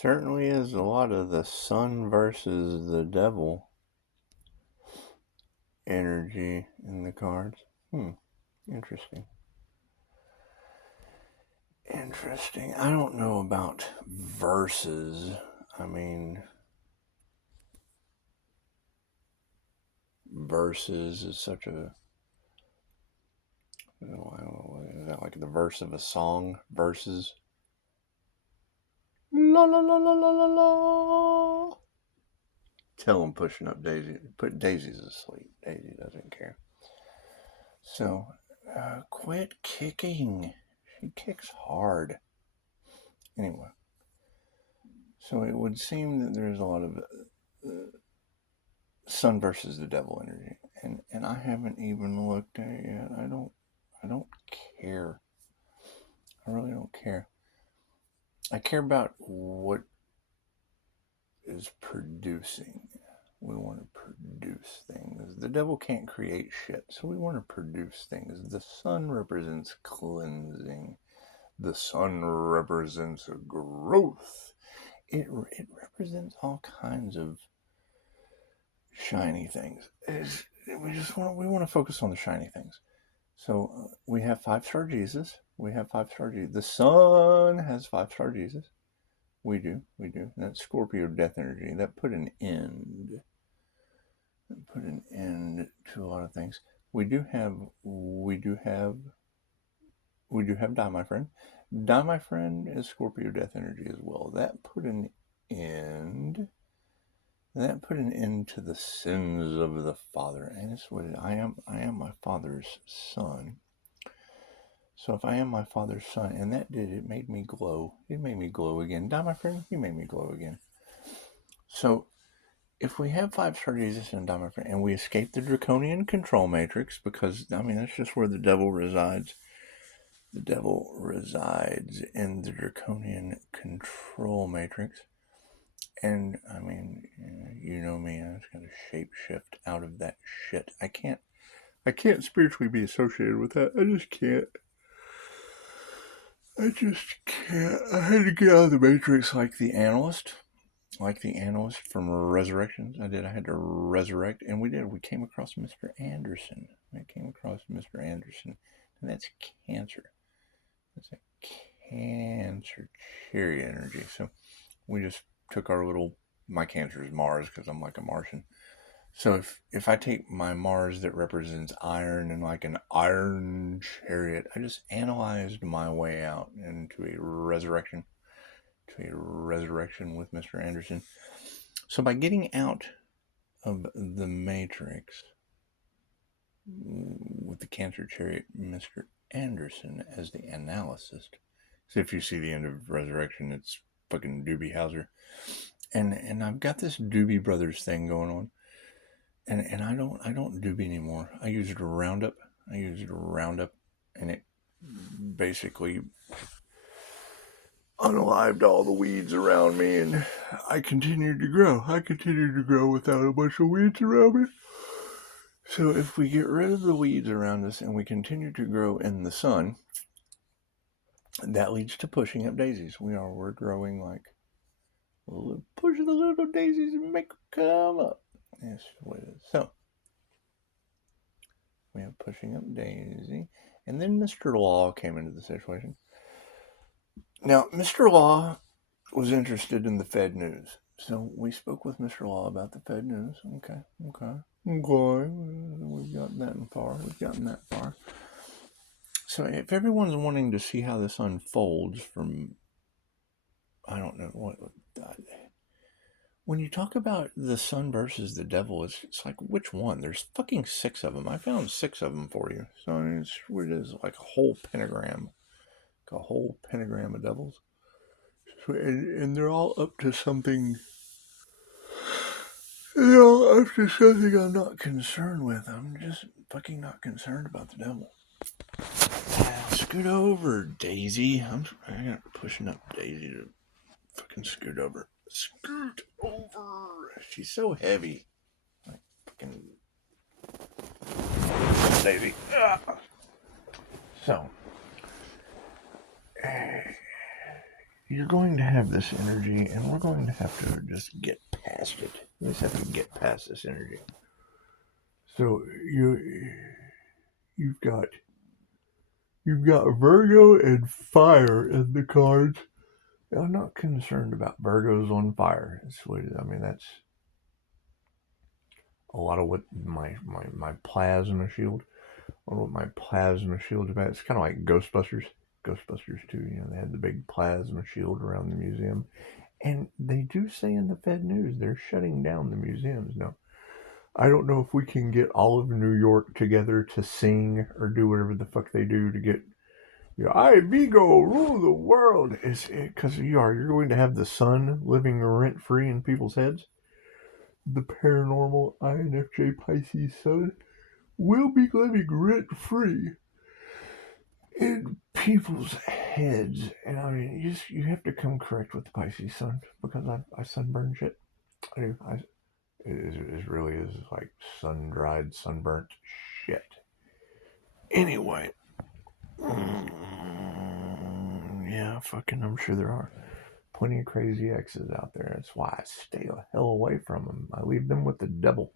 Certainly is a lot of the sun versus the devil energy in the cards. Interesting. Interesting. I don't know about verses. I mean, verses is such a... I don't know, is that like the verse of a song? Verses? La la la la la la la. Tell him pushing up Daisy. Put Daisy's asleep. Daisy doesn't care. So, quit kicking. She kicks hard. Anyway. So it would seem that there's a lot of sun versus the devil energy. And I haven't even looked at it yet. I don't care. I really don't care. I care about what is producing. We want to produce things. The devil can't create shit, so we want to produce things. The sun represents cleansing. The sun represents growth. It represents all kinds of shiny things. We want to focus on the shiny things. So we have 5-star Jesus. We have 5-star Jesus. The sun has 5-star Jesus. We do. That's Scorpio death energy. That put an end. To a lot of things. We do have Die My Friend. Die My Friend is Scorpio death energy as well. That put an end. That put an end to the sins of the father. And it's what I am my father's son. So if I am my father's son, and that it made me glow. It made me glow again. Die My Friend, you made me glow again. So if we have 5-star Jesus and Die My Friend, and we escape the draconian control matrix, because, I mean, that's just where the devil resides. The devil resides in the draconian control matrix. And, I mean, you know me, I just got to shapeshift out of that shit. I can't spiritually be associated with that. I just can't. I had to get out of the matrix like the analyst from Resurrections. I had to resurrect, and we came across Mr. Anderson. And that's Cancer. That's a Cancer chariot energy. So we just took my Cancer is Mars, because I'm like a Martian. So if I take my Mars that represents iron and like an iron chariot, I just analyzed my way out into a resurrection with Mr. Anderson. So by getting out of the matrix with the Cancer chariot, Mr. Anderson as the analyst. So if you see the end of Resurrection, it's fucking Doobie Howser. And I've got this Doobie Brothers thing going on. And I don't doobie anymore. I used Roundup, and it basically unalived all the weeds around me, and I continued to grow. Without a bunch of weeds around me. So if we get rid of the weeds around us and we continue to grow in the sun, that leads to pushing up daisies. We're growing like, push the little daisies and make them come up. That's what it is. So we have pushing up Daisy, and then Mr. Law came into the situation. Now, Mr. Law was interested in the Fed news, so we spoke with Mr. Law about the Fed news. Okay. We've gotten that far. So if everyone's wanting to see how this unfolds from, I don't know what. When you talk about the sun versus the devil, it's like, which one? There's fucking 6 of them. I found 6 of them for you. So I mean, it is like a whole pentagram. Like a whole pentagram of devils. So, and they're all up to something. They're all up to something I'm not concerned with. I'm just fucking not concerned about the devil. Scoot over, Daisy. I got pushing up Daisy to fucking scoot over. Scoot over. She's so heavy. Like fucking Daisy. So you're going to have this energy, and we're going to have to just get past it. We just have to get past this energy. So you've got Virgo and fire in the cards. I'm not concerned about Virgos on fire. I mean, that's a lot of what my plasma shield, or what my plasma shield is about. It's kind of like Ghostbusters. Ghostbusters too. They had the big plasma shield around the museum, and they do say in the Fed News they're shutting down the museums now. I don't know if we can get all of New York together to sing or do whatever the fuck they do to get, I, Vigo, rule the world. It's because you're going to have the sun living rent free in people's heads. The paranormal INFJ Pisces sun will be living rent free in people's heads. And I mean, you have to come correct with the Pisces sun, because I sunburn shit. I do. It really is like sun-dried, sunburnt shit. Anyway. Yeah, fucking, I'm sure there are plenty of crazy exes out there. That's why I stay the hell away from them. I leave them with the devil.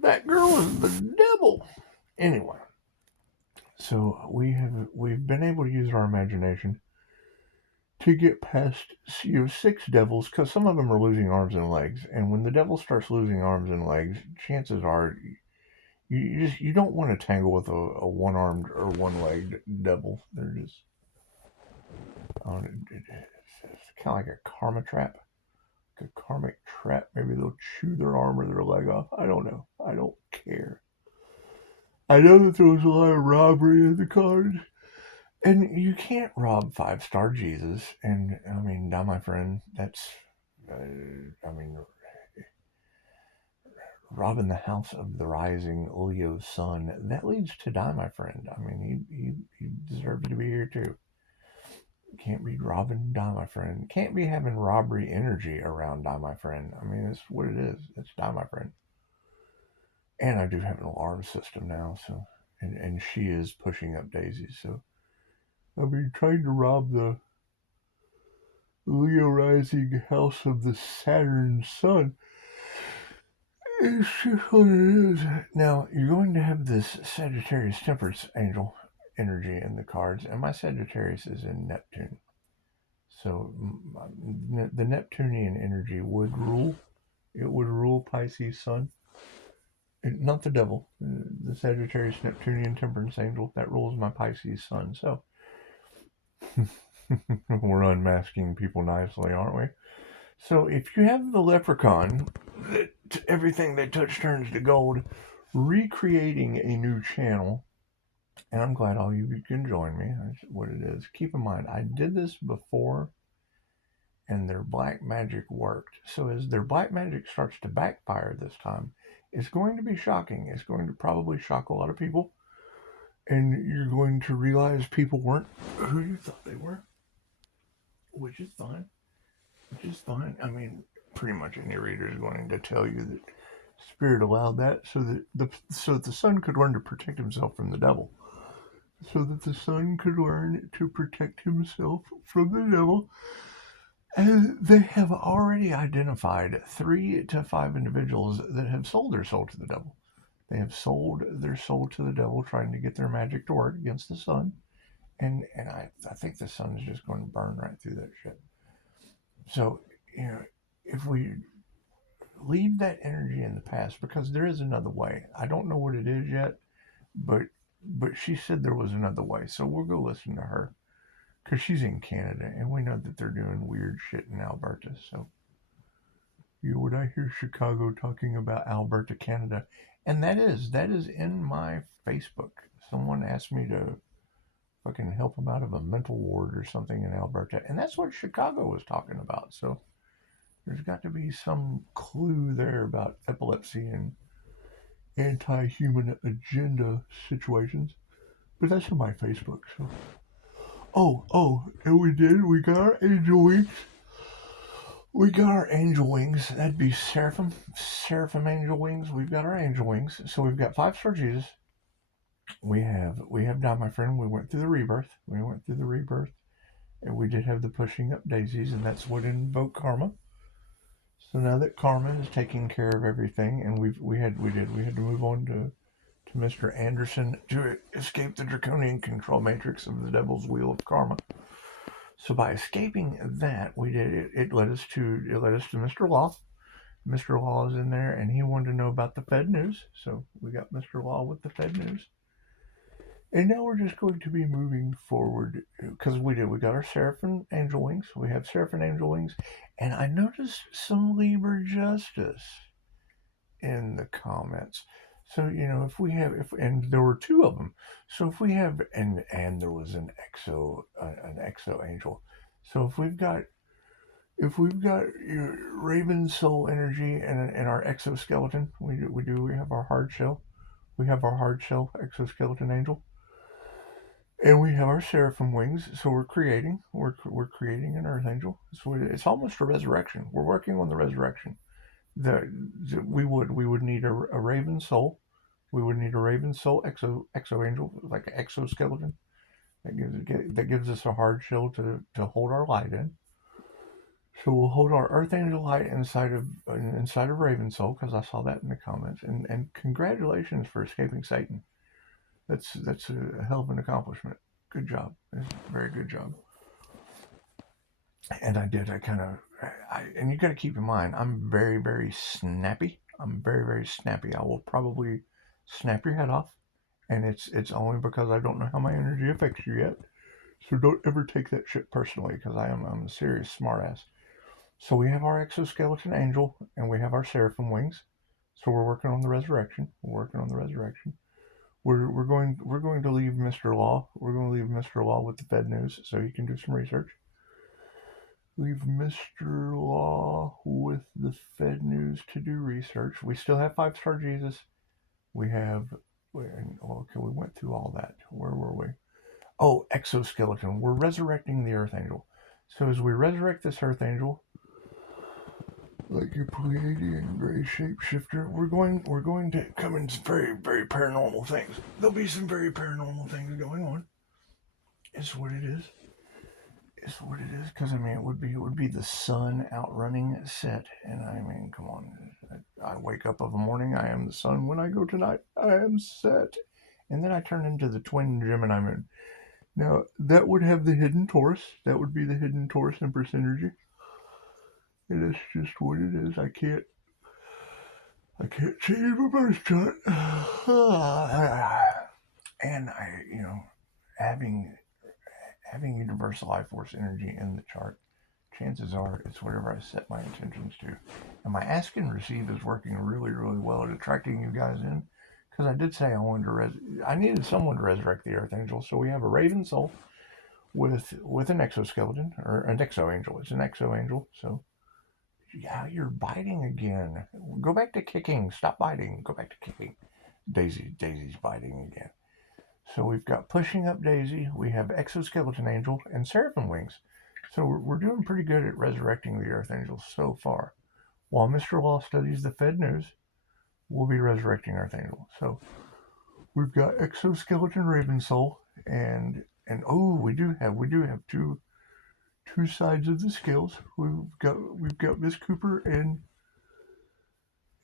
That girl is the devil. Anyway, so we've been able to use our imagination to get past 6 devils, because some of them are losing arms and legs, and when the devil starts losing arms and legs, chances are you don't want to tangle with a one-armed or one-legged devil. They're just it's kind of like a karma trap, like a karmic trap. Maybe they'll chew their arm or their leg off. I don't know. I don't care. I know that there was a lot of robbery in the cards, and you can't rob 5-star Jesus. And I mean, now, my friend, that's I mean, robbing the house of the rising Leo sun, that leads to die, my friend. I mean, he deserves to be here too. Can't be robbing die, my friend. Can't be having robbery energy around die, my friend. I mean, it's what it is. It's die, my friend. And I do have an alarm system now, so and she is pushing up daisies, so I mean, trying to rob the Leo rising house of the Saturn sun, it's just what it is. Now, you're going to have this Sagittarius temperance angel energy in the cards, and my Sagittarius is in Neptune. So the Neptunian energy would rule. It would rule Pisces sun. Not the devil. The Sagittarius Neptunian temperance angel, that rules my Pisces sun. So we're unmasking people nicely, aren't we? So if you have the leprechaun, that everything they touch turns to gold, recreating a new channel, and I'm glad all you can join me. That's what it is. Keep in mind, I did this before, and their black magic worked. So as their black magic starts to backfire this time, it's going to be shocking. It's going to probably shock a lot of people, and you're going to realize people weren't who you thought they were, which is fine. I mean, pretty much any reader is going to tell you that Spirit allowed that so that the sun could learn to protect himself from the devil. So that the sun could learn to protect himself from the devil. And they have already identified 3 to 5 individuals that have sold their soul to the devil. They have sold their soul to the devil, trying to get their magic to work against the sun. And I think the sun is just going to burn right through that shit. So, if we leave that energy in the past, because there is another way. I don't know what it is yet, but she said there was another way. So we'll go listen to her, because she's in Canada, and we know that they're doing weird shit in Alberta. So, when I hear Chicago talking about Alberta, Canada, and that is in my Facebook. Someone asked me to fucking help them out of a mental ward or something in Alberta, and that's what Chicago was talking about. So there's got to be some clue there about epilepsy and anti-human agenda situations. But that's on my Facebook. So and we got our angel wings. That'd be seraphim angel wings. We've got our angel wings. So we've got 5-star Jesus. We have now, my friend. We went through the rebirth. And we did have the pushing up daisies, and that's what invoked karma. So now that karma is taking care of everything, and we had to move on to Mr. Anderson to escape the draconian control matrix of the devil's wheel of karma. So by escaping that, it led us to Mr. Law. Mr. Law is in there, and he wanted to know about the Fed news. So we got Mr. Law with the Fed news. And now we're just going to be moving forward because we got our Seraphim Angel Wings. We have Seraphim Angel Wings, and I noticed some Libra Justice in the comments. So if we have, and there were two of them. So if we have, and there was an exo angel. So if we've got your Raven Soul energy and our exoskeleton, we have our hard shell. We have our hard shell exoskeleton angel. And we have our seraphim wings, so we're creating an earth angel. So it's almost a resurrection. We're working on the resurrection. We would need a raven soul. We would need a raven soul exo angel, like an exoskeleton that gives us a hard shell to hold our light in. So we'll hold our earth angel light inside of raven soul, because I saw that in the comments. And congratulations for escaping Satan. That's a hell of an accomplishment. Good job. It's a very good job. And and you got to keep in mind, I'm very, very snappy. I'm very, very snappy. I will probably snap your head off. And it's only because I don't know how my energy affects you yet. So don't ever take that shit personally, because I'm a serious smartass. So we have our exoskeleton angel, and we have our seraphim wings. So we're working on the resurrection. We're going to leave Mr. Law. We're going to leave Mr. Law with the Fed news, so he can do some research. Leave Mr. Law with the Fed news to do research. We still have 5-star Jesus. We have. Okay, we went through all that. Where were we? Oh, exoskeleton. We're resurrecting the Earth Angel. So as we resurrect this Earth Angel, like your Pleiadian gray shapeshifter, we're going to come into very, very paranormal things. There'll be some very paranormal things going on. It's what it is. It's what it is. Because it would be the sun outrunning Set, and come on. I wake up of a morning, I am the sun. When I go tonight, I am Set, and then I turn into the twin Gemini moon. Now that would have the hidden Taurus. That would be the hidden Taurus Empress energy. And it's just what it is. I can't change my birth chart. And having universal life force energy in the chart, chances are it's whatever I set my intentions to. And my ask and receive is working really, really well at attracting you guys in. Because I did say I needed someone to resurrect the Earth Angel. So we have a Raven Soul with an exoskeleton, or an exo angel. It's an exo angel. So yeah, you're biting again. Go back to kicking. Stop biting. Go back to kicking. Daisy's biting again. So we've got pushing up Daisy. We have exoskeleton angel and seraphim wings. So we're doing pretty good at resurrecting the Earth Angel so far. While Mr. Law studies the Fed news, we'll be resurrecting Earth Angel. So we've got exoskeleton Raven Soul, and we do have two sides of the scales. We've got Miss Cooper, and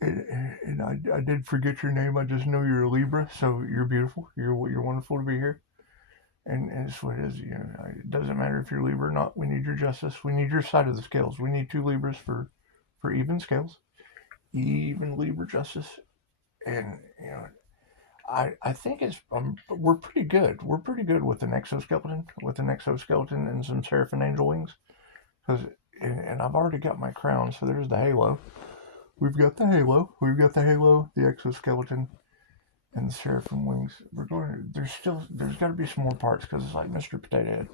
I did forget your name. I just know you're a Libra, so you're beautiful. You're wonderful to be here. And it's what it is. It doesn't matter if you're Libra or not. We need your justice. We need your side of the scales. We need 2 Libras for even scales, even Libra justice. And I think we're pretty good. We're pretty good with an exoskeleton, and some seraphim angel wings. And I've already got my crown. So there's the halo. We've got the halo, the exoskeleton, and the seraphim wings. There's got to be some more parts, because it's like Mr. Potato Head.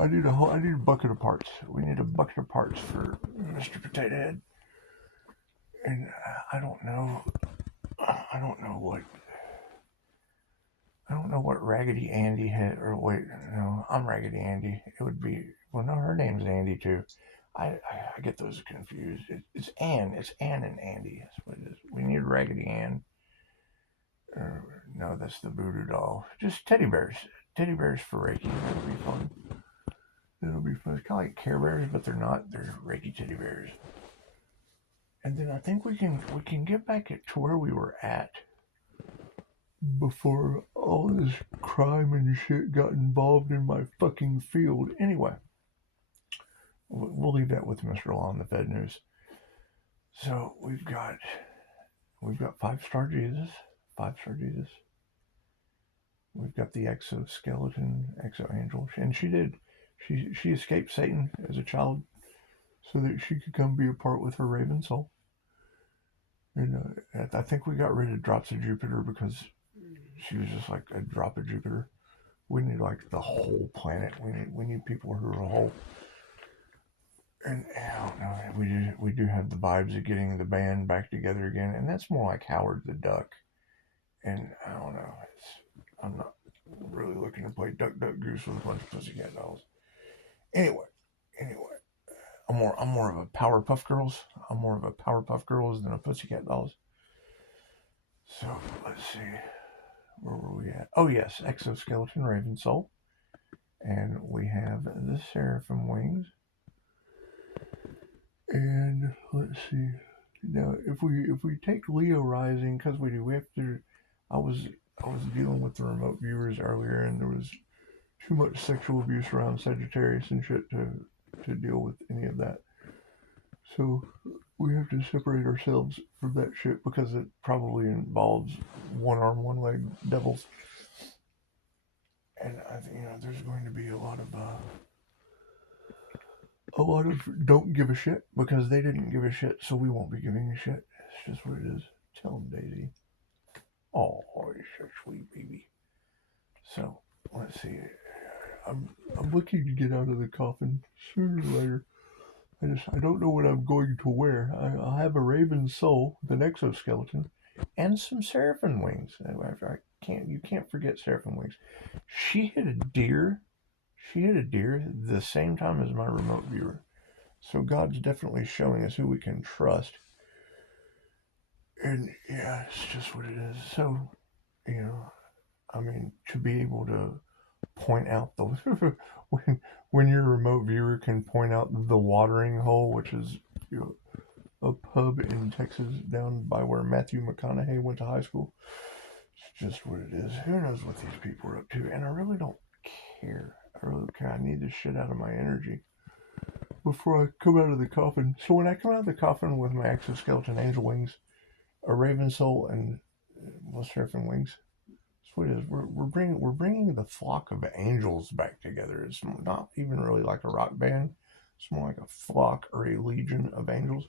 I need a bucket of parts. We need a bucket of parts for Mr. Potato Head. And I don't know what Raggedy Andy had, or wait, no, I'm Raggedy Andy. It would be, well, no, her name's Andy too. I get those confused. It's Ann. It's Ann and Andy. That's what it is. We need Raggedy Ann. No, that's the voodoo doll. Just teddy bears. Teddy bears for Reiki. That would be fun. It'll be fun. It's kind of like Care Bears, but they're not. They're Reiki teddy bears. And then I think we can get back to where we were at before all this crime and shit got involved in my fucking field. Anyway, we'll leave that with Mr. Law and the Fed News. So we've got 5-star Jesus, 5-star Jesus. We've got the exoskeleton, exo-angel, and she escaped Satan as a child so that she could come be a part with her raven soul. And I think we got rid of drops of Jupiter because she was just like a drop of Jupiter. We need like the whole planet. We need people who are whole. And I don't know. We do have the vibes of getting the band back together again, and that's more like Howard the Duck. And I don't know. I'm not really looking to play Duck Duck Goose with a bunch of pussycat dolls. Anyway, I'm more of a Powerpuff Girls. I'm more of a Powerpuff Girls than a Pussycat Dolls. So let's see, where were we at? Oh yes, exoskeleton Raven Soul, and we have the Seraphim wings. And let's see. Now, if we take Leo rising, because we have to. I was dealing with the remote viewers earlier, and there was too much sexual abuse around Sagittarius and shit to deal with any of that. So we have to separate ourselves from that shit because it probably involves one arm, one leg devils. And I think there's going to be a lot of don't give a shit because they didn't give a shit, so we won't be giving a shit. It's just what it is. Tell them, Daisy. Oh, you're so sweet, baby. So let's see. I'm looking to get out of the coffin sooner or later. I don't know what I'm going to wear. I'll have a raven soul with an exoskeleton and some seraphim wings. You can't forget seraphim wings. She hit a deer. She hit a deer the same time as my remote viewer. So God's definitely showing us who we can trust. And yeah, it's just what it is. So, to be able to point out the when your remote viewer can point out the watering hole, which is a pub in Texas down by where Matthew McConaughey went to high school. It's just what it is. Who knows what these people are up to? And I really don't care. I need this shit out of my energy before I come out of the coffin. So when I come out of the coffin with my exoskeleton angel wings, a raven soul, and seraphim wings, that's what it is. We're bringing the flock of angels back together. It's not even really like a rock band. It's more like a flock or a legion of angels.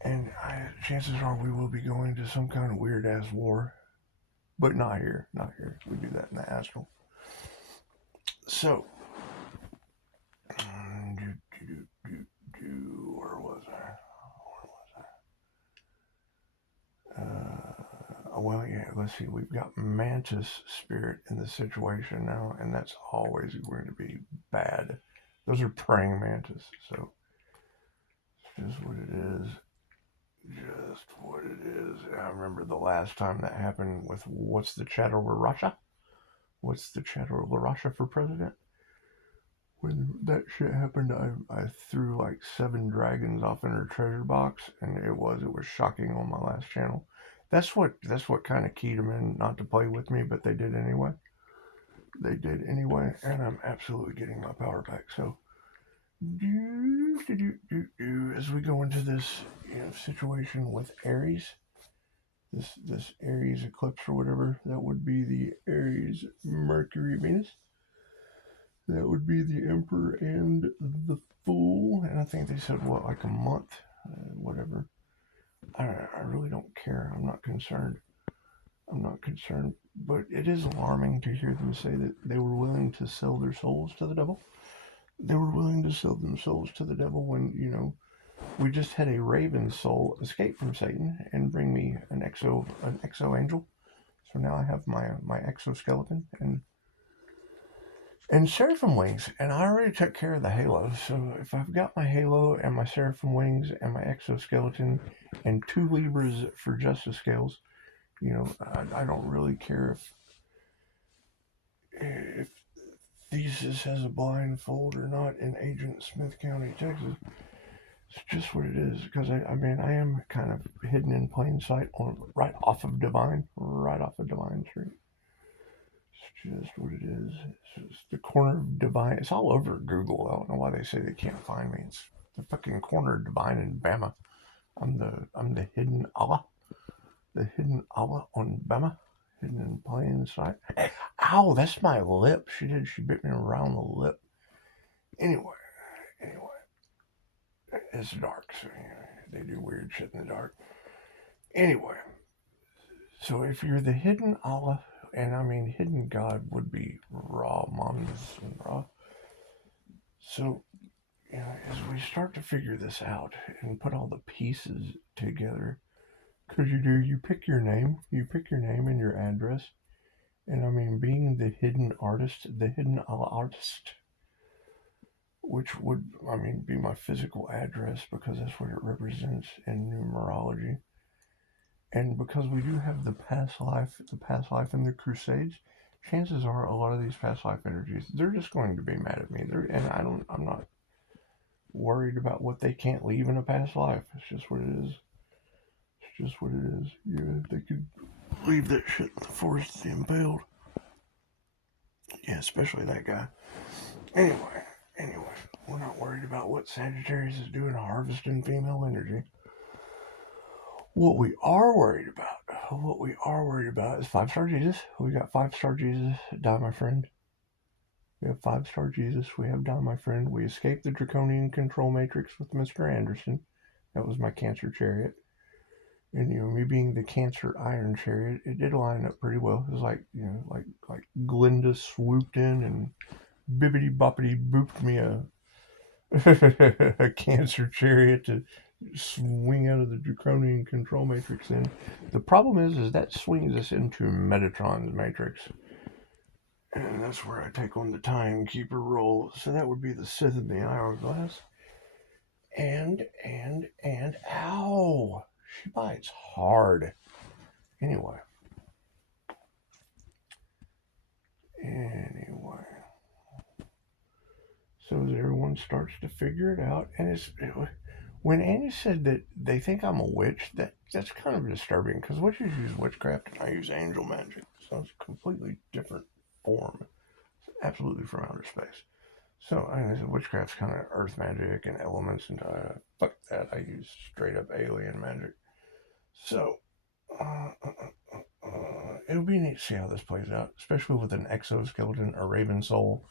And chances are we will be going to some kind of weird ass war. But not here. Not here. We do that in the astral. So, where was I? Well, yeah, let's see. We've got Mantis Spirit in the situation now, and that's always going to be bad. Those are praying mantis, so it's just what it is. Just what it is. I remember the last time that happened with what's the chatter with Russia? What's the chatter with Russia for president? When that shit happened, I threw like 7 dragons off in her treasure box, and it was shocking on my last channel. That's what kind of keyed them in not to play with me, but they did anyway. And I'm absolutely getting my power back. So, as we go into this situation with Aries, this Aries eclipse or whatever, that would be the Aries Mercury Venus. That would be the Emperor and the Fool, and I think they said like a month, whatever. I really don't care. I'm not concerned. But it is alarming to hear them say that they were willing to sell their souls to the devil. They were willing to sell themselves to the devil when, we just had a raven soul escape from Satan and bring me an exo angel. So now I have my exoskeleton and seraphim wings, and I already took care of the halo. So if I've got my halo and my seraphim wings and my exoskeleton and 2 Libras for justice scales, I don't really care if thesis has a blindfold or not in Agent Smith County, Texas. It's just what it is, because I mean, I am kind of hidden in plain sight right off of Divine Street. It's just what it is. It's just the corner of Divine. It's all over Google. I don't know why they say they can't find me. It's the fucking corner of Divine in Bama. I'm the hidden Allah. The hidden Allah on Bama. Hidden in plain sight. Ow, that's my lip. She bit me around the lip. Anyway. It's dark, so they do weird shit in the dark. Anyway. So if you're the hidden Allah, and I mean hidden God would be Ra, Mons, and Ra. So, as we start to figure this out and put all the pieces together, because you pick your name and your address, and I mean being the hidden artist, the hidden Allah artist, which would, I mean, be my physical address because that's what it represents in numerology. And because we do have the past life and the Crusades, chances are a lot of these past life energies, they're just going to be mad at me. I'm not worried about what they can't leave in a past life. It's just what it is. Yeah, they could leave that shit in the forest of the impaled. Yeah, especially that guy. Anyway, we're not worried about what Sagittarius is doing harvesting female energy. What we are worried about is 5-star Jesus. We got 5-star Jesus, die my friend. We have 5-star Jesus. We have die my friend. We escaped the draconian control matrix with Mr. Anderson. That was my Cancer chariot. And me being the Cancer Iron chariot, it did line up pretty well. It was like like Glinda swooped in and bibbity boppity booped me a Cancer chariot to swing out of the draconian control matrix. In the problem is that swings us into Metatron's matrix, and that's where I take on the timekeeper role. So that would be the Scythe and the HourGlass. And ow, she bites hard. Anyway, so as everyone starts to figure it out, and when Annie said that they think I'm a witch, that's kind of disturbing, because witches use witchcraft and I use angel magic, so it's a completely different form. It's absolutely from outer space. So I mean, witchcraft's kind of earth magic and elements, and fuck that. I use straight up alien magic. So it'll be neat to see how this plays out, especially with an exoskeleton, a raven soul,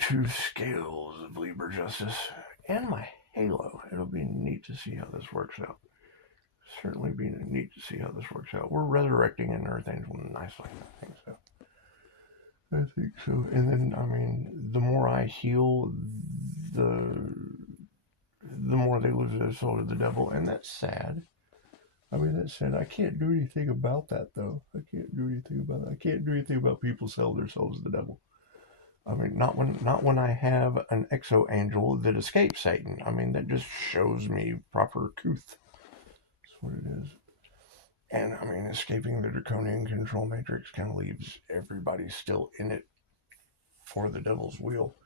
2 scales of Libra Justice, and my halo. It'll be neat to see how this works out. Certainly be neat to see how this works out. We're resurrecting an Earth Angel nicely. I think so. And then, I mean, the more I heal, the more they lose their soul to the devil, and that's sad. I mean, that's sad. I can't do anything about that, though. I can't do anything about people selling their souls to the devil. I mean, not when I have an exo angel that escapes Satan. I mean, that just shows me proper couth. That's what it is. And I mean, escaping the draconian control matrix kind of leaves everybody still in it for the devil's wheel.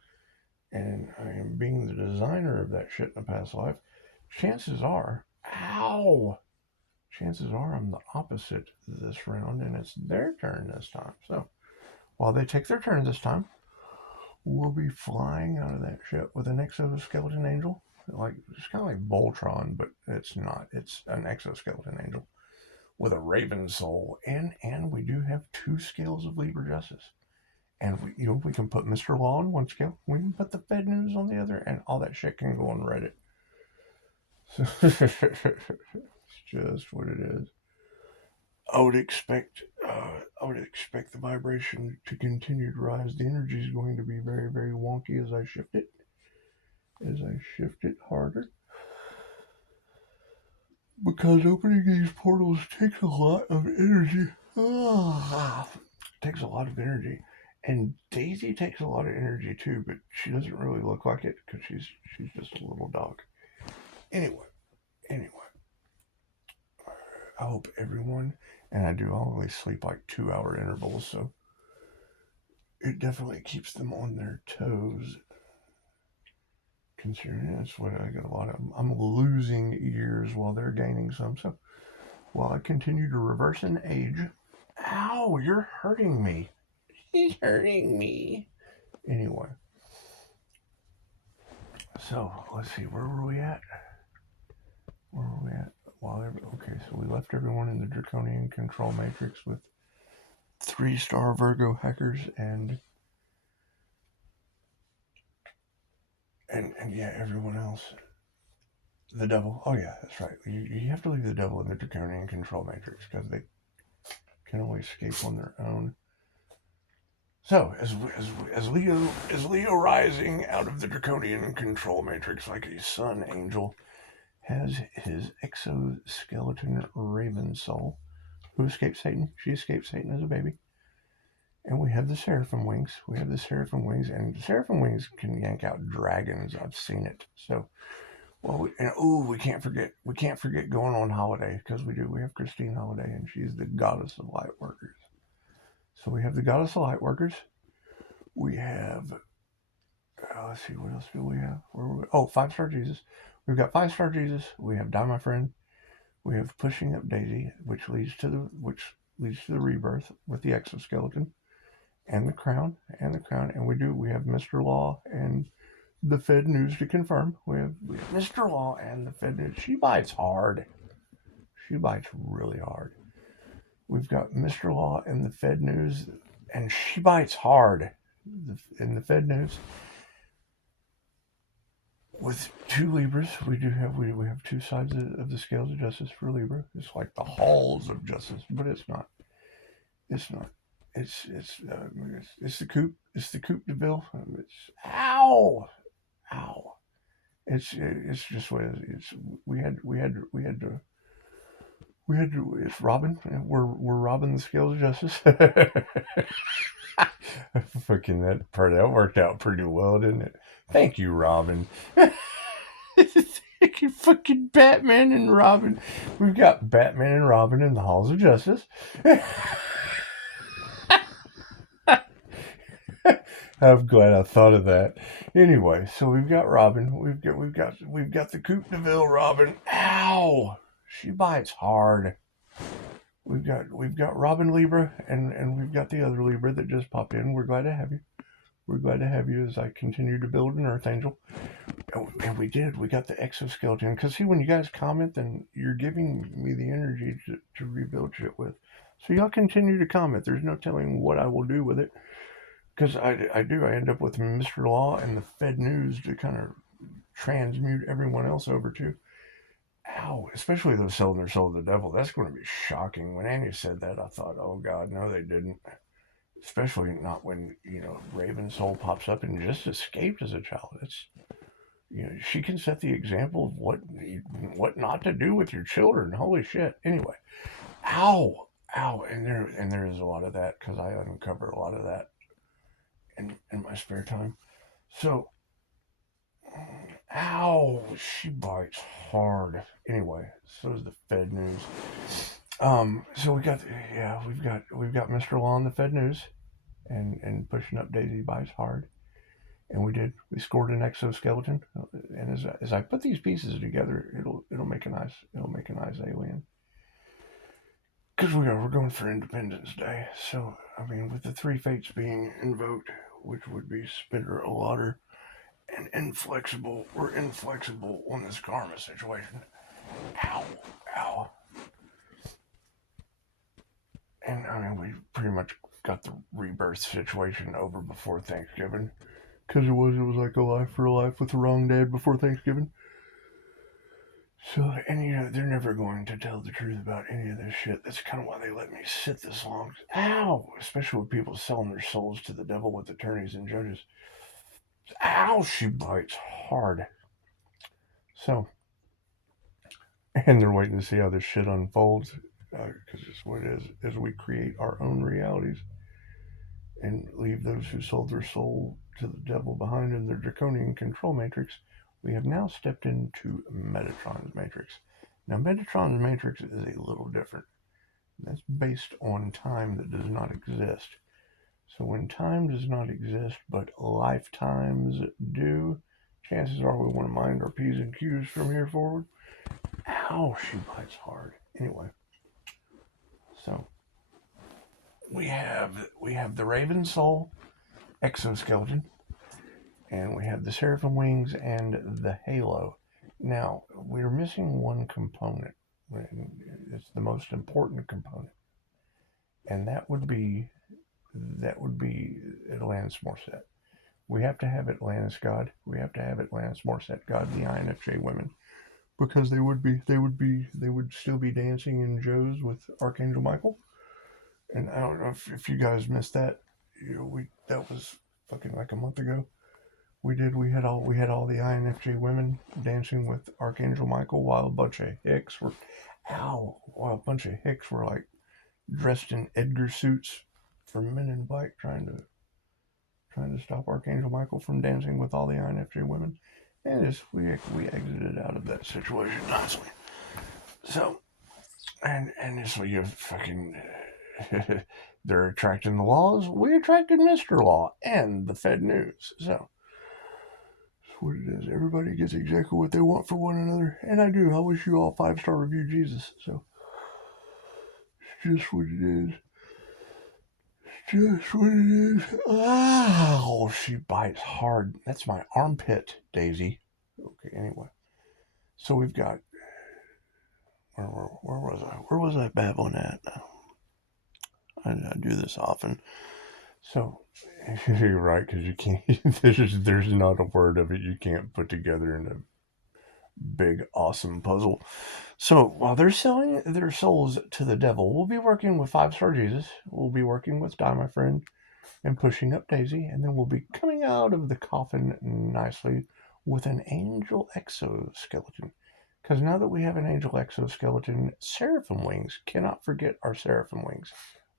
And I mean, being the designer of that shit in a past life, chances are I'm the opposite this round, and it's their turn this time. So while they take their turn this time, we'll be flying out of that ship with an exoskeleton angel. It's kind of like Voltron, but it's not. It's an exoskeleton angel with a raven soul, and we do have 2 scales of Libra Justice, and we can put Mr. Law on one scale, we can put the Fed News on the other, and all that shit can go on Reddit. So it's just what it is. I would expect the vibration to continue to rise. The energy is going to be very, very wonky as I shift it. Harder. Because opening these portals takes a lot of energy. Takes a lot of energy. And Daisy takes a lot of energy too, but she doesn't really look like it because she's just a little dog. Anyway. I hope everyone, and I do always sleep like 2-hour intervals, so it definitely keeps them on their toes. Considering that's what I got a lot of. I'm losing years while they're gaining some. So while I continue to reverse and age. Ow, you're hurting me. He's hurting me. Anyway. So let's see, where were we at? Okay, so we left everyone in the Draconian control matrix with 3-star Virgo hackers and yeah, everyone else. The devil. Oh yeah, that's right. You have to leave the devil in the Draconian control matrix because they can only escape on their own. So as Leo rising out of the Draconian control matrix like a sun angel, has his exoskeleton raven soul, who escaped Satan. She escaped Satan as a baby. And we have the seraphim wings. And the seraphim wings can yank out dragons. I've seen it. So, well, we can't forget going on holiday, because we do. We have Christine Holiday, and she's the goddess of light workers. So we have the goddess of light workers. We have, let's see, what else do we have? 5-star Jesus. We've got 5-star Jesus. We have Die My Friend. We have Pushing Up Daisy, which leads to the rebirth with the exoskeleton. And the crown, and we have Mr. Law and the Fed News to confirm. We have Mr. Law and the Fed News. She bites hard. She bites really hard. We've got Mr. Law and the Fed News, and she bites hard in the Fed News. With 2 Libras, we have 2 sides of the scales of justice for Libra. It's like the halls of justice, but it's not. It's not. It's the coup. It's the coup de ville. Ow. It's just what it is. We had to. It's Robin. We're robbing the scales of justice. Fucking that worked out pretty well, didn't it? Thank you, Robin. Thank you, fucking Batman and Robin. We've got Batman and Robin in the halls of justice. I'm glad I thought of that. Anyway, so we've got Robin. We've got the Coupe de Ville Robin. Ow! She bites hard. We've got Robin Libra, and we've got the other Libra that just popped in. We're glad to have you. We're glad to have you as I continue to build an Earth Angel. And we did. We got the exoskeleton. Because see, when you guys comment, then you're giving me the energy to rebuild shit with. So y'all continue to comment. There's no telling what I will do with it. Because I end up with Mr. Law and the Fed News to kind of transmute everyone else over to. Ow, especially those selling their soul to the devil. That's going to be shocking. When Annie said that, I thought, oh God, no, they didn't. Especially not when, Raven Soul pops up and just escaped as a child. It's, she can set the example of what not to do with your children. Holy shit. Anyway, ow, and there is a lot of that, because I uncover a lot of that in my spare time. So, ow, she bites hard. Anyway, so is the Fed News. So we've got Mr. Law on the Fed News, and Pushing Up Daisy bites hard. And we scored an exoskeleton, and as I put these pieces together, it'll make a nice alien. Because we're going for Independence Day. So I mean, with the 3 fates being invoked, which would be Spitter, Otter, and Inflexible, we're inflexible on this karma situation. Ow. And I mean, we pretty much got the rebirth situation over before Thanksgiving. Because it was like a life for a life with the wrong dad before Thanksgiving. So, and they're never going to tell the truth about any of this shit. That's kind of why they let me sit this long. Ow! Especially with people selling their souls to the devil with attorneys and judges. Ow! She bites hard. So, and they're waiting to see how this shit unfolds. Because it's what it is, as we create our own realities and leave those who sold their soul to the devil behind in their draconian control matrix. We have now stepped into Metatron's matrix. Now, Metatron's matrix is a little different. That's based on time that does not exist. So when time does not exist, but lifetimes do, chances are we want to mind our P's and Q's from here forward. Ow, she bites hard. Anyway, so we have the Raven Soul exoskeleton, and we have the Seraphim Wings and the Halo. Now, we're missing one component. It's the most important component, and that would be Atlantis Morset. We have to have Atlantis God. We have to have Atlantis Morset God, the INFJ women, because they would still be dancing in Joe's with Archangel Michael. And I don't know if you guys missed that. That was fucking like a month ago. We had all the INFJ women dancing with Archangel Michael while a bunch of hicks were like dressed in Edgar suits from Men in Black trying to stop Archangel Michael from dancing with all the INFJ women. And we exited out of that situation nicely. So and so you fucking they're attracting the laws. We attracted Mr. Law and the Fed News. So that's what it is. Everybody gets exactly what they want for one another. And I do. I wish you all 5-star review Jesus. So it's just what it is. Just what it is. Oh, she bites hard. That's my armpit, Daisy. Okay, anyway. So we've got. Where was I? Where was I babbling at? I do this often. So, you're right, because you can't. There's not a word of it you can't put together in a big, awesome puzzle. So, while they're selling their souls to the devil, we'll be working with 5-star Jesus. We'll be working with Die, my friend, and pushing up Daisy, and then we'll be coming out of the coffin nicely with an angel exoskeleton. Because now that we have an angel exoskeleton, seraphim wings, cannot forget our seraphim wings.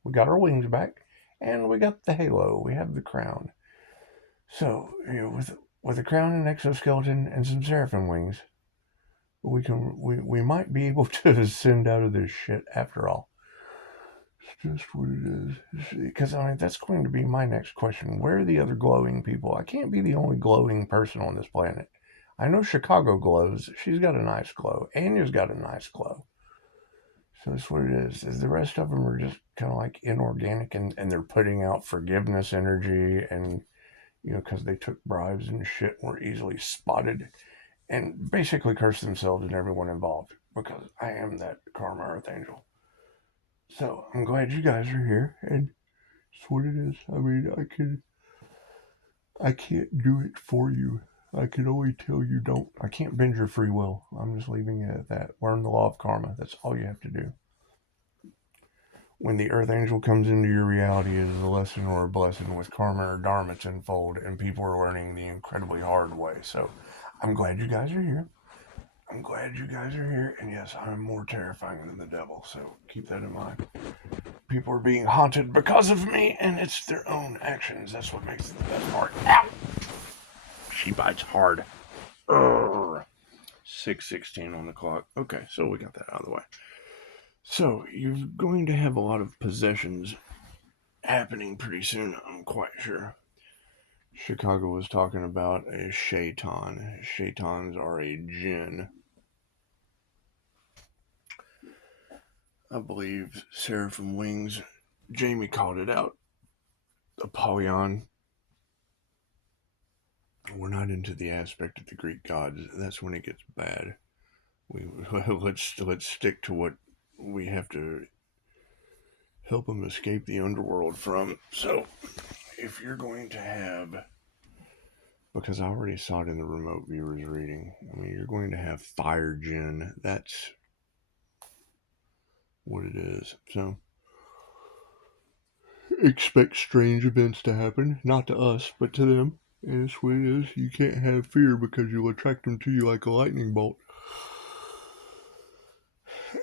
We got our wings back, and we got the halo. We have the crown. So, with a crown and exoskeleton and some seraphim wings, we might be able to ascend out of this shit after all. It's just what it is. Because that's going to be my next question. Where are the other glowing people? I can't be the only glowing person on this planet. I know Chicago glows. She's got a nice glow. Anya's got a nice glow. So that's what it is. The rest of them are just kind of like inorganic, and they're putting out forgiveness energy, and because they took bribes and shit, were easily spotted, and basically curse themselves and everyone involved. Because I am that karma archangel. So I'm glad you guys are here, and it's what it is. I can't do it for you. I can only tell you don't. I can't bend your free will. I'm just leaving it at that. Learn the law of karma. That's all you have to do. When the Earth Angel comes into your reality, it is a lesson or a blessing with karma or dharma to unfold, and people are learning the incredibly hard way. So I'm glad you guys are here. I'm glad you guys are here, and yes, I'm more terrifying than the devil, so keep that in mind. People are being haunted because of me, and it's their own actions. That's what makes it the best part. Ow! She bites hard. 6:16 on the clock. Okay, so we got that out of the way. So you're going to have a lot of possessions happening pretty soon, I'm quite sure. Chicago was talking about a shaitan. Shaitans are a jinn. I believe Seraphim Wings. Jamie called it out. Apollyon. We're not into the aspect of the Greek gods. That's when it gets bad. Let's stick to what we have to help them escape the underworld from. So, if you're going to have, because I already saw it in the remote viewers reading, you're going to have fire djinn. That's what it is. So, expect strange events to happen, not to us, but to them. And that's what it is. You can't have fear because you'll attract them to you like a lightning bolt.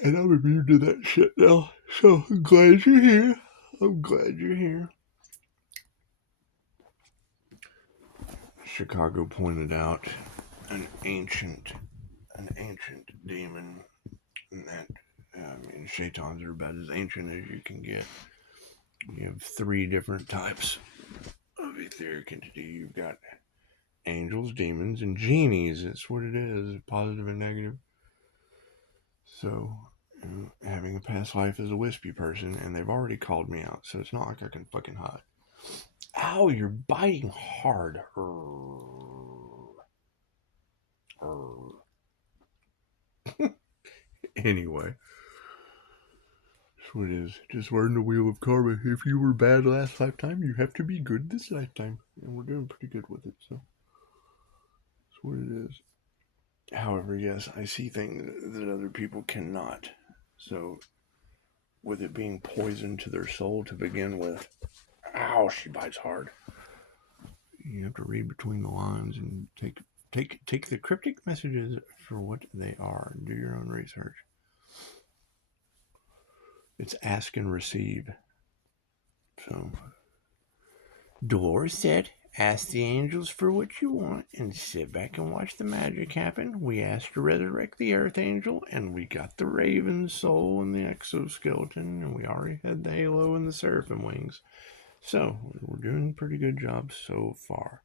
And I'm immune to that shit now. So I'm glad you're here. I'm glad you're here. Chicago pointed out an ancient demon. And that, shaitans are about as ancient as you can get. You have 3 different types of etheric entity. You've got angels, demons, and genies. It's what it is, positive and negative. So, having a past life as a wispy person, and they've already called me out, so it's not like I can fucking hide. Ow, you're biting hard. Anyway, that's what it is. Just learn the wheel of karma. If you were bad last lifetime, you have to be good this lifetime. And we're doing pretty good with it, so that's what it is. However, yes, I see things that other people cannot. So, with it being poison to their soul to begin with, ow, she bites hard. You have to read between the lines and take the cryptic messages for what they are. Do your own research. It's ask and receive. So, Dolores said, ask the angels for what you want and sit back and watch the magic happen. We asked to resurrect the Earth Angel, and we got the Raven soul and the exoskeleton, and we already had the halo and the seraphim wings. So, we're doing a pretty good job so far.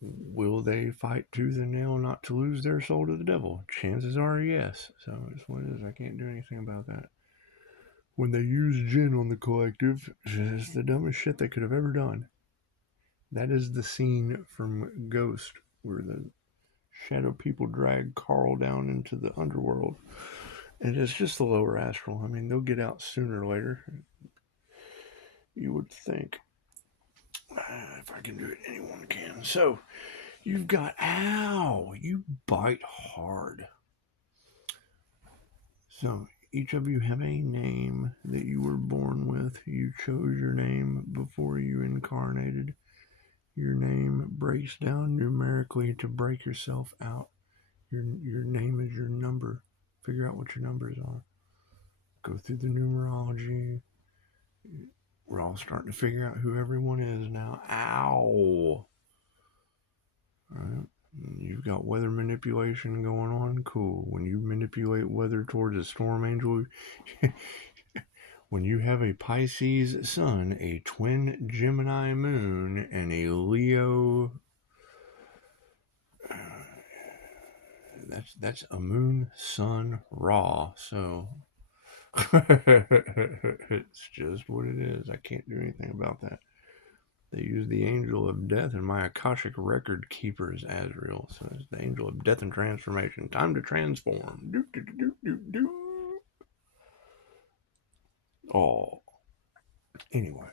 Will they fight tooth and nail not to lose their soul to the devil? Chances are yes. So, it's what it is. I can't do anything about that. When they use Jinn on the collective, it's the dumbest shit they could have ever done. That is the scene from Ghost, where the shadow people drag Carl down into the underworld. And it's just the lower astral. I mean, they'll get out sooner or later. You would think. If I can do it, anyone can. So, you've got, ow, you bite hard. So, each of you have a name that you were born with. You chose your name before you incarnated. Your name breaks down numerically to break yourself out. Your name is your number. Figure out what your numbers are. Go through the numerology. We're all starting to figure out who everyone is now. Ow! All right. You've got weather manipulation going on. Cool. When you manipulate weather towards a storm angel, when you have a Pisces sun, a twin Gemini moon, and a Leo, that's a moon, sun, raw. So it's just what it is. I can't do anything about that. They use the angel of death, and my Akashic record keeper is Azrael. So it's the angel of death and transformation. Time to transform. Do, do, do, do, do. Oh. Anyway.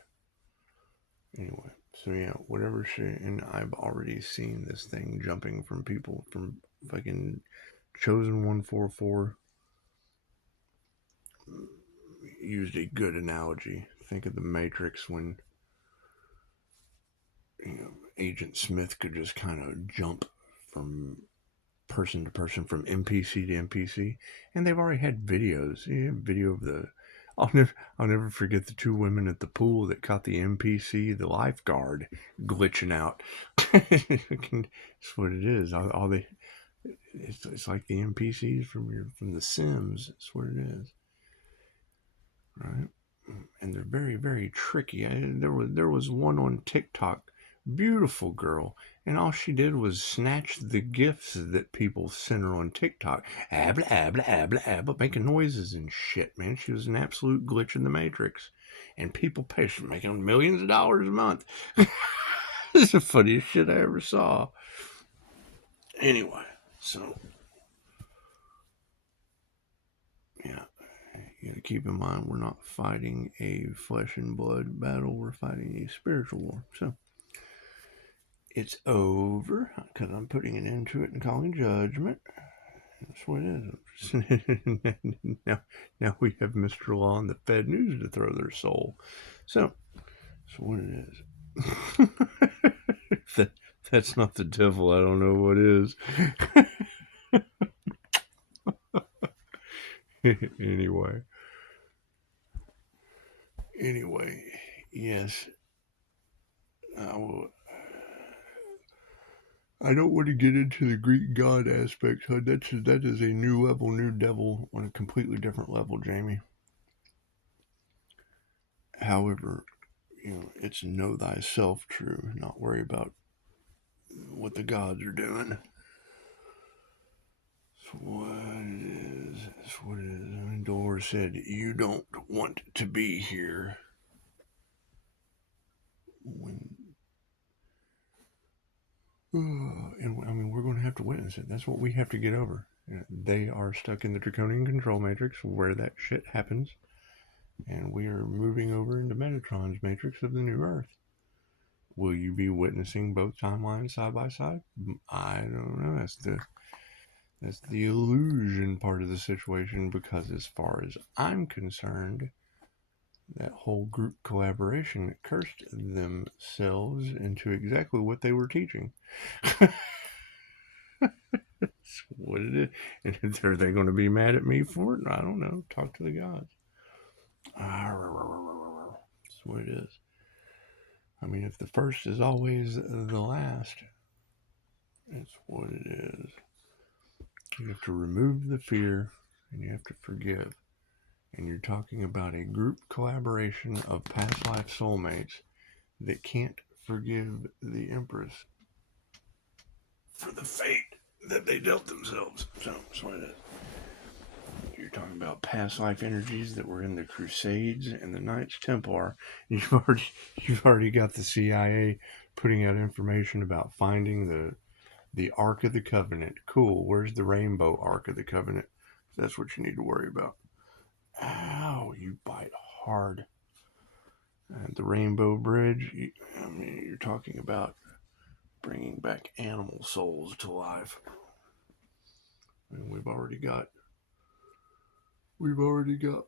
So yeah, whatever shit. And I've already seen this thing jumping from people from fucking Chosen 144. Used a good analogy. Think of the Matrix when Agent Smith could just kind of jump from person to person, from NPC to NPC, and they've already had videos. Video of the. I'll never forget the 2 women at the pool that caught the NPC, the lifeguard, glitching out. It's what it is. It's like the NPCs from the Sims. It's what it is, right? And they're very, very tricky. There was one on TikTok, beautiful girl, and all she did was snatch the gifts that people sent her on TikTok, blah blah blah blah, making noises and shit. Man, she was an absolute glitch in the Matrix, and people pay. She's making millions of dollars a month. It's the funniest shit I ever saw. Anyway, so yeah. You gotta keep in mind, we're not fighting a flesh and blood battle, we're fighting a spiritual war. So, it's over, because I'm putting an end to it and calling judgment. That's what it is. now we have Mr. Law and the Fed News to throw their soul. So, that's what it is. That's not the devil, I don't know what is. Anyway, yes, I don't want to get into the Greek god aspect, huh? That is a new level, new devil on a completely different level, Jamie. However, it's know thyself true, not worry about what the gods are doing. It's what it is. It's what it is. And Dolores said, you don't want to be here. And we're going to have to witness it. That's what we have to get over. They are stuck in the draconian control matrix where that shit happens. And we are moving over into Metatron's matrix of the new Earth. Will you be witnessing both timelines side by side? I don't know. That's the illusion part of the situation, because as far as I'm concerned, that whole group collaboration cursed themselves into exactly what they were teaching. That's what it is. And are they going to be mad at me for it? I don't know. Talk to the gods. That's what it is. I mean, if the first is always the last, that's what it is. You have to remove the fear and you have to forgive. And you're talking about a group collaboration of past life soulmates that can't forgive the Empress for the fate that they dealt themselves. So that's what it is. You're talking about past life energies that were in the Crusades and the Knights Templar. You've already got the CIA putting out information about finding the Ark of the Covenant. Cool. Where's the Rainbow Ark of the Covenant? That's what you need to worry about. Ow, you bite hard. And the Rainbow Bridge, you're talking about bringing back animal souls to life. And we've already got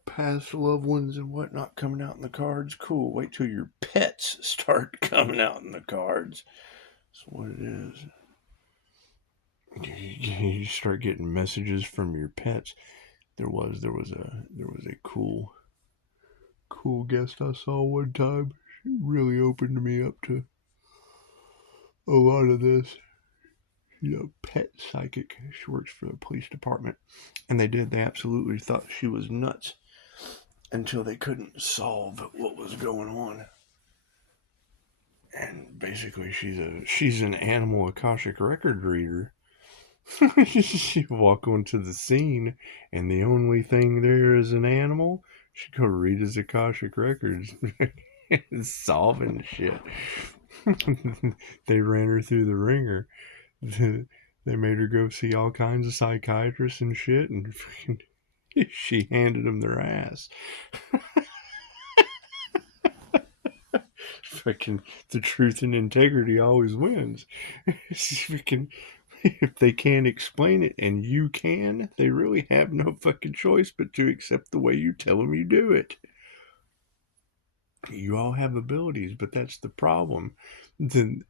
past loved ones and whatnot coming out in the cards. Cool. Wait till your pets start coming out in the cards. That's what it is. You start getting messages from your pets. There was a cool guest I saw one time. She really opened me up to a lot of this. Pet psychic. She works for the police department. And they absolutely thought she was nuts until they couldn't solve what was going on. And basically she's an animal Akashic record reader. She walk onto the scene and the only thing there is an animal. She go read his Akashic records. Solving shit. They ran her through the ringer. They made her go see all kinds of psychiatrists and shit, and she handed them their ass. Fucking the truth and integrity always wins. If they can't explain it and you can, they really have no fucking choice but to accept the way you tell them you do it. You all have abilities, but that's the problem. The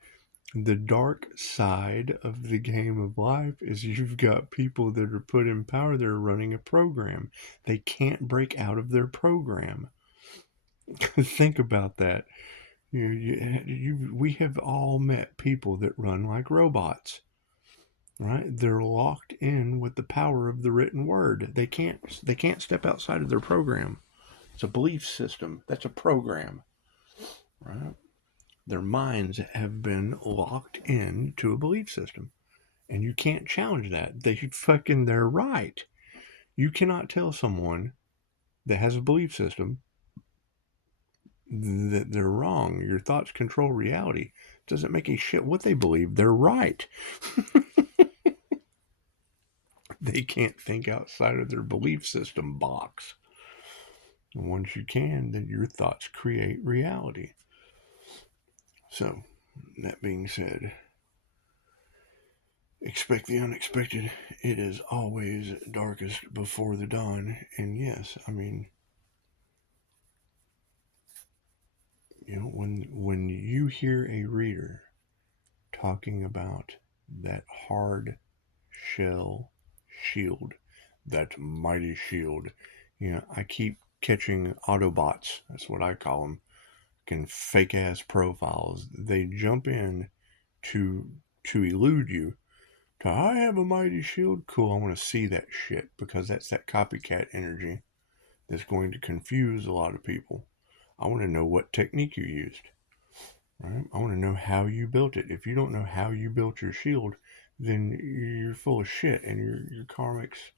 dark side of the game of life is you've got people that are put in power. They're running a program. They can't break out of their program. Think about that. We have all met people that run like robots, right? They're locked in with the power of the written word. They can't step outside of their program. It's a belief system. That's a program, right? Their minds have been locked into a belief system, and you can't challenge that. They're right. You cannot tell someone that has a belief system that they're wrong. Your thoughts control reality. Doesn't make a shit what they believe. They're right. They can't think outside of their belief system box. And once you can, then your thoughts create reality. So, that being said, expect the unexpected. It is always darkest before the dawn. And yes, when you hear a reader talking about that hard shell shield, that mighty shield, I keep catching Autobots. That's what I call them. Fake ass profiles. They jump in to elude you. I have a mighty shield. Cool. I want to see that shit, because that's that copycat energy that's going to confuse a lot of people. I want to know what technique you used. Right? I want to know how you built it. If you don't know how you built your shield, then you're full of shit, and you're karmics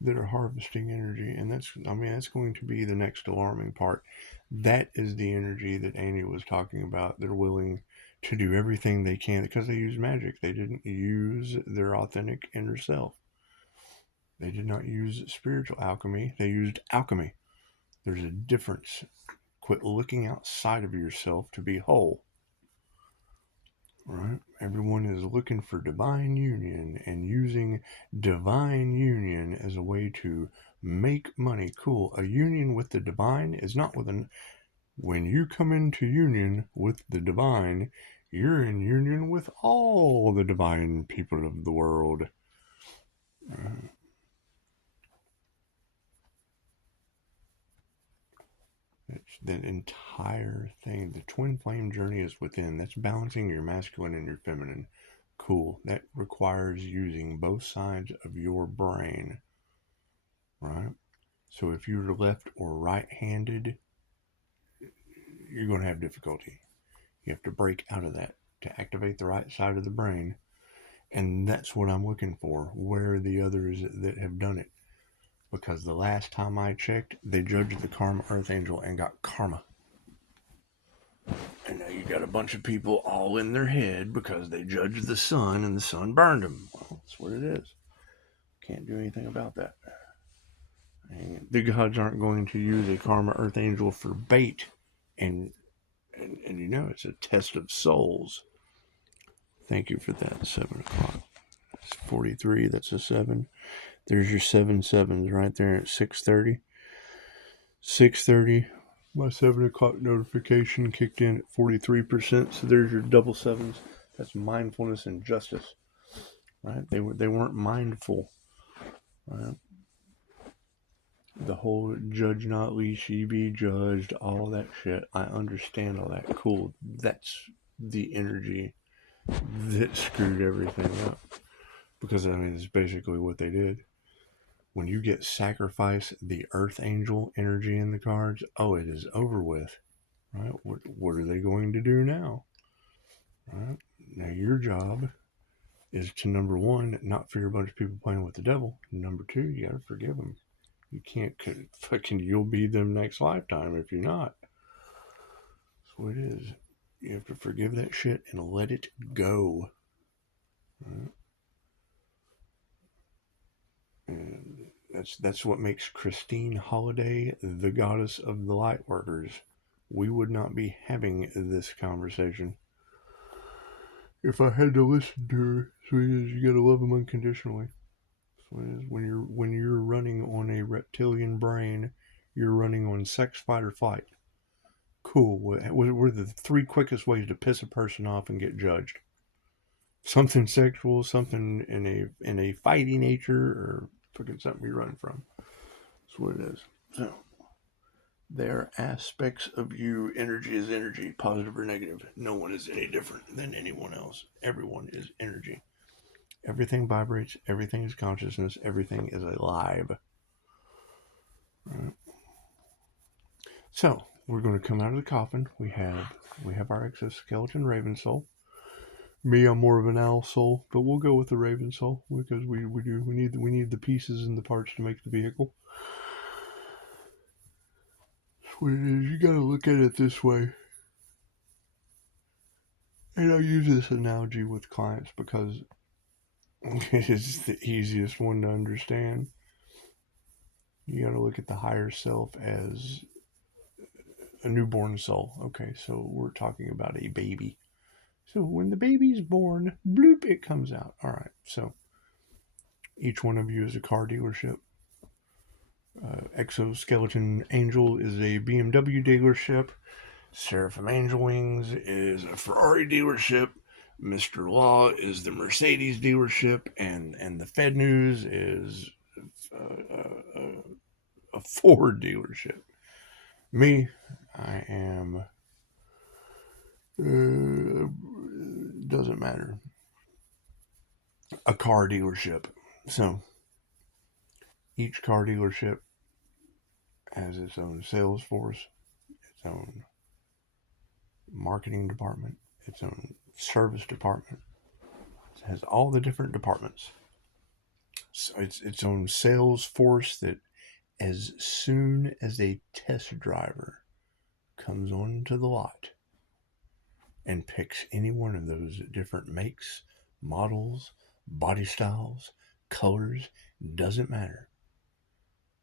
that are harvesting energy. And that's going to be the next alarming part. That is the energy that Annie was talking about. They're willing to do everything they can because they use magic. They didn't use their authentic inner self. They did not use spiritual alchemy. They used alchemy. There's a difference. Quit looking outside of yourself to be whole. Right? Everyone is looking for divine union and using divine union as a way to make money. Cool. A union with the divine is not with an. When you come into union with the divine, you're in union with all the divine people of the world. It's that entire thing. The twin flame journey is within. That's balancing your masculine and your feminine. Cool. That requires using both sides of your brain. Right? So if you're left or right handed, you're going to have difficulty. You have to break out of that to activate the right side of the brain. And that's what I'm looking for. Where are the others that have done it? Because the last time I checked, they judged the Karma Archangel and got karma. And now you got a bunch of people all in their head because they judged the sun and the sun burned them. Well, that's what it is. Can't do anything about that. And the gods aren't going to use a Karma Archangel for bait. And it's a test of souls. Thank you for that. 7 o'clock. It's 43. That's a 7. There's your 7 sevens right there at 6:30. 6:30. My 7 o'clock notification kicked in at 43%. So there's your double sevens. That's mindfulness and justice. Right? They weren't mindful. Right? The whole judge not lest ye be judged, all that shit. I understand all that. Cool. That's the energy that screwed everything up. Because it's basically what they did. When you get sacrifice the earth angel energy in the cards, it is over with. Right? What are they going to do now? Right? Now your job is to, number one, not fear a bunch of people playing with the devil. Number two, you gotta forgive them. You can't you'll be them next lifetime if you're not. That's what it is. You have to forgive that shit and let it go. Right? And that's what makes Christine Holiday the goddess of the light workers. We would not be having this conversation if I had to listen to her. So it is, you gotta love them unconditionally. So it is, when you're running on a reptilian brain, you're running on sex, fight, or flight. Cool. What are the 3 quickest ways to piss a person off and get judged? Something sexual, something in a fighting nature, or fucking something you run from. That's what it is. So there are aspects of you. Energy is energy, positive or negative. No one is any different than anyone else. Everyone is energy. Everything vibrates. Everything is consciousness. Everything is alive. Right. So we're going to come out of the coffin. We have our exoskeleton raven soul. Me, I'm more of an owl soul, but we'll go with the raven soul because we need the pieces and the parts to make the vehicle. That's what it is. You gotta look at it this way. And I use this analogy with clients because it is the easiest one to understand. You gotta look at the higher self as a newborn soul. Okay, so we're talking about a baby. So when the baby's born, bloop, it comes out. All right, so each one of you is a car dealership. Exoskeleton Angel is a BMW dealership. Seraphim Angel Wings is a Ferrari dealership. Mr. Law is the Mercedes dealership, and the Fed News is a Ford dealership. Me, I am doesn't matter, a car dealership. So each car dealership has its own sales force, its own marketing department, its own service department. It has all the different departments. So it's its own sales force that as soon as a test driver comes onto the lot and picks any one of those different makes, models, body styles, colors, doesn't matter.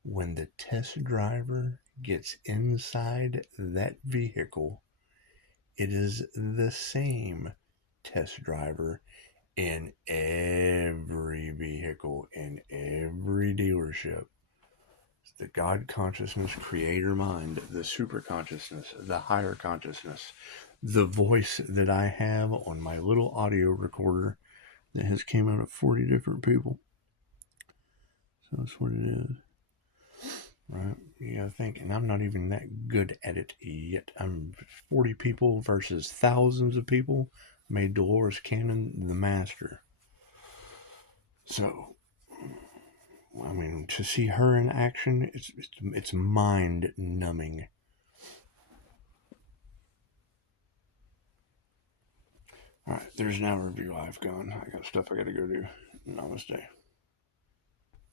When the test driver gets inside that vehicle, it is the same test driver in every vehicle, in every dealership. The God consciousness, creator mind, the super consciousness, the higher consciousness, the voice that I have on my little audio recorder that has came out of 40 different people. So that's what it is. Right? You gotta think, and I'm not even that good at it yet. I'm 40 people versus thousands of people made Dolores Cannon the master. So, I mean, to see her in action, it's mind numbing. All right, there's an hour review I've gone. I got stuff I got to go do. Namaste.